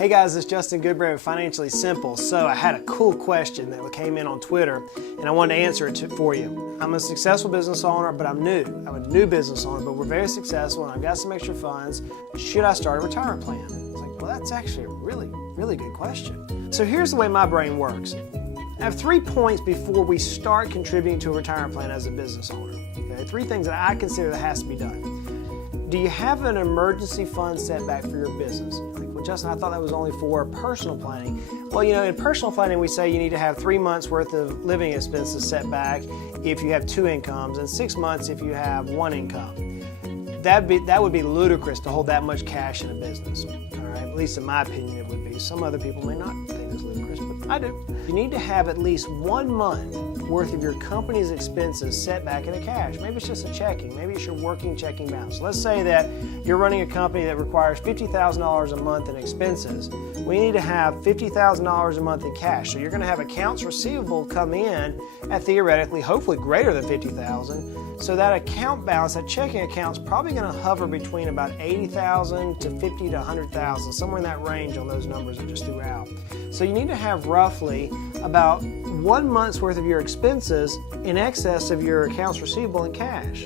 Hey guys, it's Justin Goodbread with Financially Simple. So I had a cool question that came in on Twitter and I wanted to answer it for you. I'm a successful business owner, but I'm new. I'm a new business owner, but we're very successful and I've got some extra funds. Should I start a retirement plan? I was like, well, that's actually a really good question. So here's the way my brain works. I have 3 points before we start contributing to a retirement plan as a business owner. Okay? 3 things that I consider that has to be done. Do you have an emergency fund set back for your business? Well, Justin, I thought that was only for personal planning. Well, you know, in personal planning, we say you need to have 3 months worth of living expenses set back if you have 2 incomes and 6 months if you have 1 income. That would be ludicrous to hold that much cash in a business. All right, at least in my opinion, it would be. Some other people may not think it's ludicrous, but I do. You need to have at least 1 month worth of your company's expenses set back into cash. Maybe it's just a checking. Maybe it's your working checking balance. Let's say that you're running a company that requires $50,000 a month in expenses. We need to have $50,000 a month in cash. So you're going to have accounts receivable come in at theoretically, hopefully greater than $50,000. So that account balance, that checking account is probably going to hover between about $80,000 to $50,000 to $100,000, somewhere in that range on those numbers I just threw out. So you need to have roughly about 1 month's worth of your expenses in excess of your accounts receivable in cash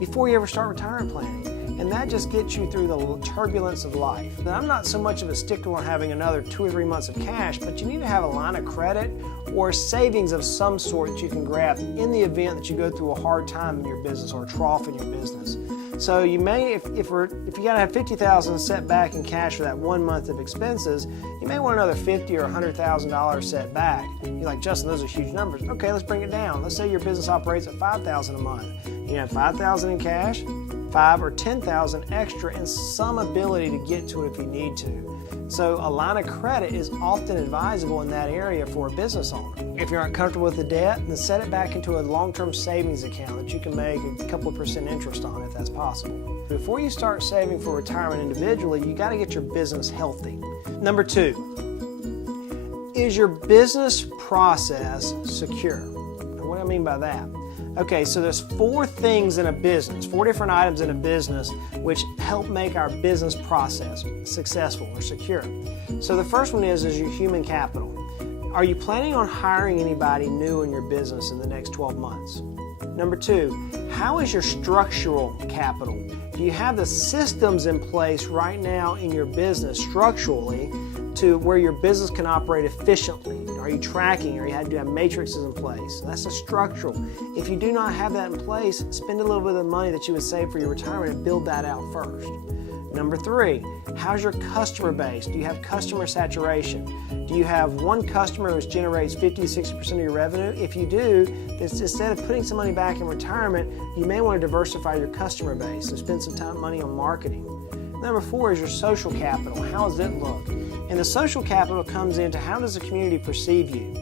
before you ever start retirement planning. And that just gets you through the turbulence of life. Now, I'm not so much of a stickler on having another 2 or 3 months of cash, but you need to have a line of credit or savings of some sort that you can grab in the event that you go through a hard time in your business or a trough in your business. So you may, if you got to have $50,000 set back in cash for that 1 month of expenses, you may want another $50,000 or $100,000 set back. You're like, Justin, those are huge numbers. Okay, let's bring it down. Let's say your business operates at $5,000 a month. You have $5,000 in cash, $5,000 or $10,000 extra, and some ability to get to it if you need to. So a line of credit is often advisable in that area for a business owner. If you're not comfortable with the debt, then set it back into a long-term savings account that you can make a couple of % interest on if that's possible. Before you start saving for retirement individually, you got to get your business healthy. Number 2, is your business process secure? Now, what do I mean by that? Okay, so there's 4 things in a business, 4 different items in a business which help make our business process successful or secure. So the first one is your human capital. Are you planning on hiring anybody new in your business in the next 12 months? Number 2, how is your structural capital? Do you have the systems in place right now in your business structurally to where your business can operate efficiently? Are you tracking? Or do you have matrices in place? That's the structural. If you do not have that in place, spend a little bit of the money that you would save for your retirement and build that out first. Number 3, how's your customer base? Do you have customer saturation? Do you have one customer which generates 50-60% of your revenue? If you do, instead of putting some money back in retirement, you may want to diversify your customer base and spend some money on marketing. Number 4 is your social capital. How does it look? And the social capital comes into how does the community perceive you?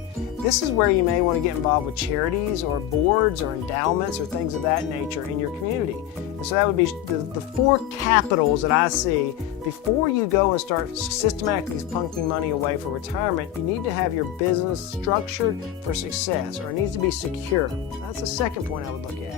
This is where you may want to get involved with charities or boards or endowments or things of that nature in your community. And so that would be the 4 capitals that I see. Before you go and start systematically punking money away for retirement, you need to have your business structured for success, or it needs to be secure. That's the second point I would look at.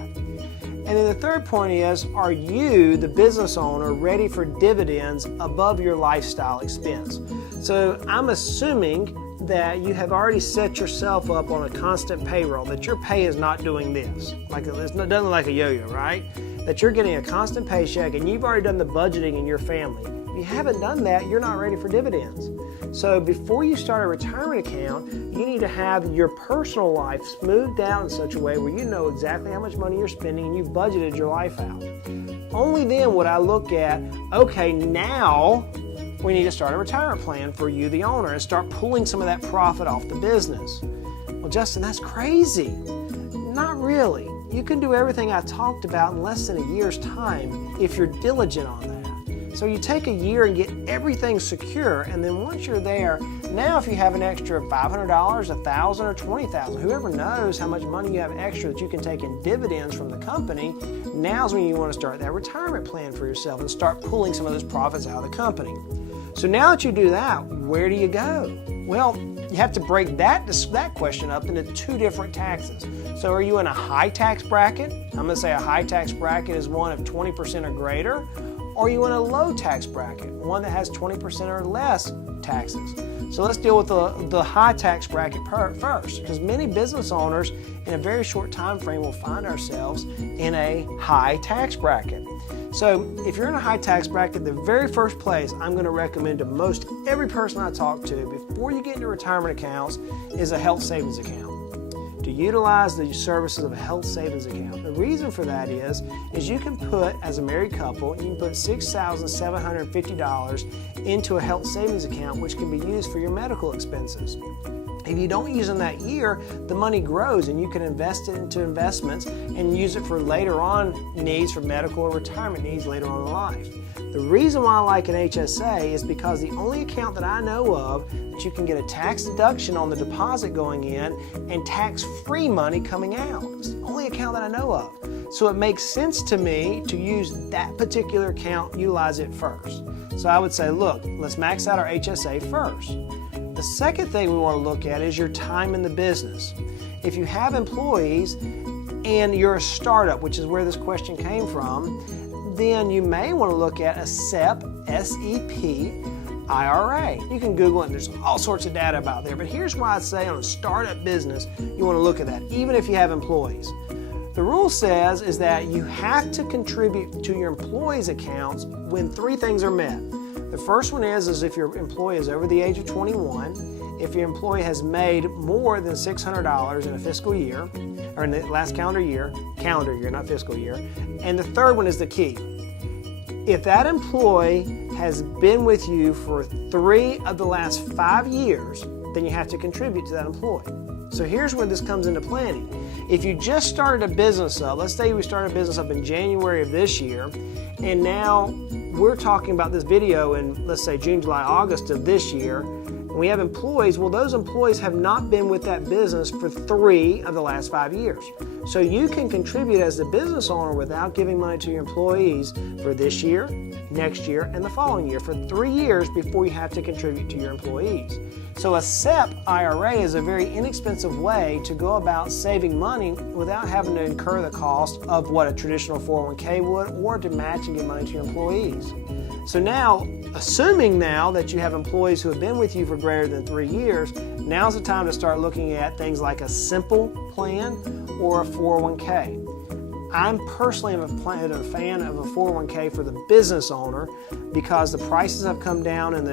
And then the third point is, are you, the business owner, ready for dividends above your lifestyle expense? So I'm assuming that you have already set yourself up on a constant payroll, that your pay is not doing this. It doesn't look like a yo-yo, right? That you're getting a constant paycheck and you've already done the budgeting in your family. If you haven't done that, you're not ready for dividends. So before you start a retirement account, you need to have your personal life smoothed out in such a way where you know exactly how much money you're spending and you've budgeted your life out. Only then would I look at, okay, now we need to start a retirement plan for you, the owner, and start pulling some of that profit off the business. Well, Justin, that's crazy. Not really. You can do everything I talked about in less than a year's time if you're diligent on that. So you take a year and get everything secure, and then once you're there, now if you have an extra $500, $1,000, or $20,000, whoever knows how much money you have extra that you can take in dividends from the company, now's when you want to start that retirement plan for yourself and start pulling some of those profits out of the company. So now that you do that, where do you go? Well, you have to break that question up into 2 different taxes. So are you in a high tax bracket? I'm going to say a high tax bracket is one of 20% or greater. or are you in a low tax bracket, one that has 20% or less taxes? So let's deal with the high tax bracket first, because many business owners in a very short time frame will find ourselves in a high tax bracket. So if you're in a high tax bracket, the very first place I'm going to recommend to most every person I talk to before you get into retirement accounts is a health savings account. To utilize the services of a health savings account. The reason for that is you can put, as a married couple, you can put $6,750 into a health savings account, which can be used for your medical expenses. If you don't use them that year, the money grows and you can invest it into investments and use it for later on needs, for medical or retirement needs later on in life. The reason why I like an HSA is because the only account that I know of that you can get a tax deduction on the deposit going in and tax-free money coming out. It's the only account that I know of. So it makes sense to me to use that particular account, utilize it first. So I would say, look, let's max out our HSA first. The second thing we want to look at is your time in the business. If you have employees and you're a startup, which is where this question came from, then you may want to look at a SEP, S-E-P, IRA. You can Google it and there's all sorts of data about there, but here's why I'd say on a startup business, you want to look at that, even if you have employees. The rule says is that you have to contribute to your employees' accounts when three things are met. The first one is if your employee is over the age of 21, if your employee has made more than $600 in a fiscal year, or in the last calendar year, not fiscal year. And the third one is the key. If that employee has been with you for 3 of the last 5 years, then you have to contribute to that employee. So here's where this comes into planning. If you just started a business up, let's say we started a business up in January of this year, and now we're talking about this video in, let's say, June, July, August of this year, and we have employees, well, those employees have not been with that business for 3 of the last 5 years. So you can contribute as the business owner without giving money to your employees for this year, next year, and the following year, for 3 years before you have to contribute to your employees. So a SEP IRA is a very inexpensive way to go about saving money without having to incur the cost of what a traditional 401k would, or to match and give money to your employees. So now, assuming now that you have employees who have been with you for greater than 3 years, now's the time to start looking at things like a simple plan or a 401k. I'm personally a fan of a 401k for the business owner because the prices have come down in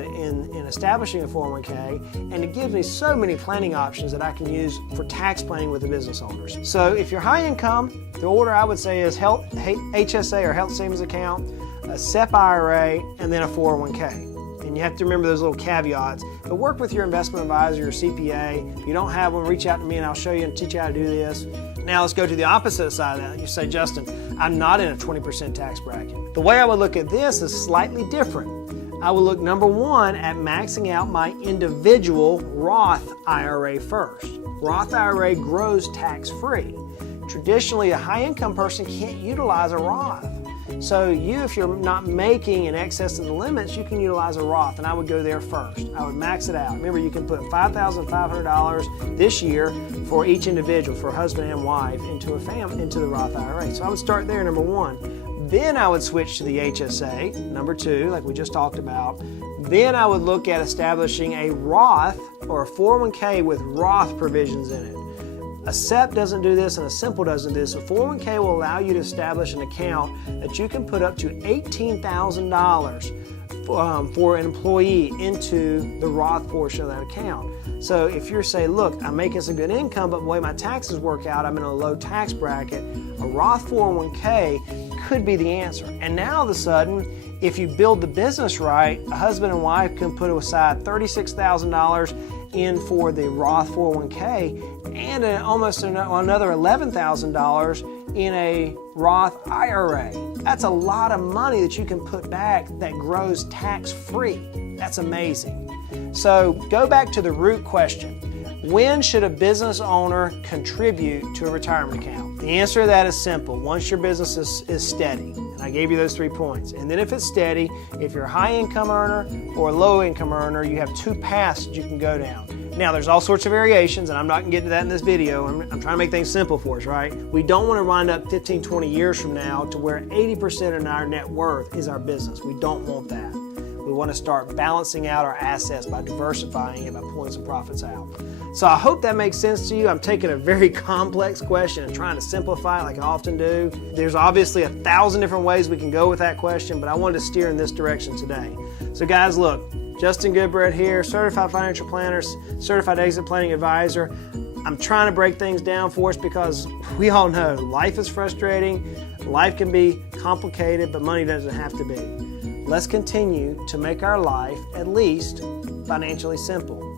establishing a 401k, and it gives me so many planning options that I can use for tax planning with the business owners. So if you're high income, the order I would say is HSA or health savings account, a SEP IRA, and then a 401k. And you have to remember those little caveats. But work with your investment advisor, your CPA. If you don't have one, reach out to me and I'll show you and teach you how to do this. Now let's go to the opposite side of that. You say, Justin, I'm not in a 20% tax bracket. The way I would look at this is slightly different. I would look, number one, at maxing out my individual Roth IRA first. Roth IRA grows tax-free. Traditionally, a high-income person can't utilize a Roth. So if you're not making in excess of the limits, you can utilize a Roth, and I would go there first. I would max it out. Remember, you can put $5,500 this year for each individual, for husband and wife, into the Roth IRA. So I would start there, number one. Then I would switch to the HSA, number two, like we just talked about. Then I would look at establishing a Roth or a 401k with Roth provisions in it. A SEP doesn't do this and a Simple doesn't do this. A 401k will allow you to establish an account that you can put up to $18,000 for an employee into the Roth portion of that account. So if you're saying, look, I'm making some good income, but the way my taxes work out, I'm in a low tax bracket, a Roth 401k could be the answer. And now all of a sudden, if you build the business right, a husband and wife can put aside $36,000 in for the Roth 401k and almost another $11,000 in a Roth IRA. That's a lot of money that you can put back that grows tax-free. That's amazing. So go back to the root question. When should a business owner contribute to a retirement account? The answer to that is simple. Once your business is steady. And I gave you those 3 points. And then if it's steady, if you're a high income earner or a low income earner, you have 2 paths that you can go down. Now, there's all sorts of variations, and I'm not going to get into that in this video. I'm trying to make things simple for us, right? We don't want to wind up 15, 20 years from now to where 80% of our net worth is our business. We don't want that. We want to start balancing out our assets by diversifying and by pulling some profits out. So I hope that makes sense to you. I'm taking a very complex question and trying to simplify it like I often do. There's obviously 1,000 different ways we can go with that question, but I wanted to steer in this direction today. So guys, look, Justin Goodbread here, certified financial planner, certified exit planning advisor. I'm trying to break things down for us because we all know life is frustrating, life can be complicated, but money doesn't have to be. Let's continue to make our life at least financially simple.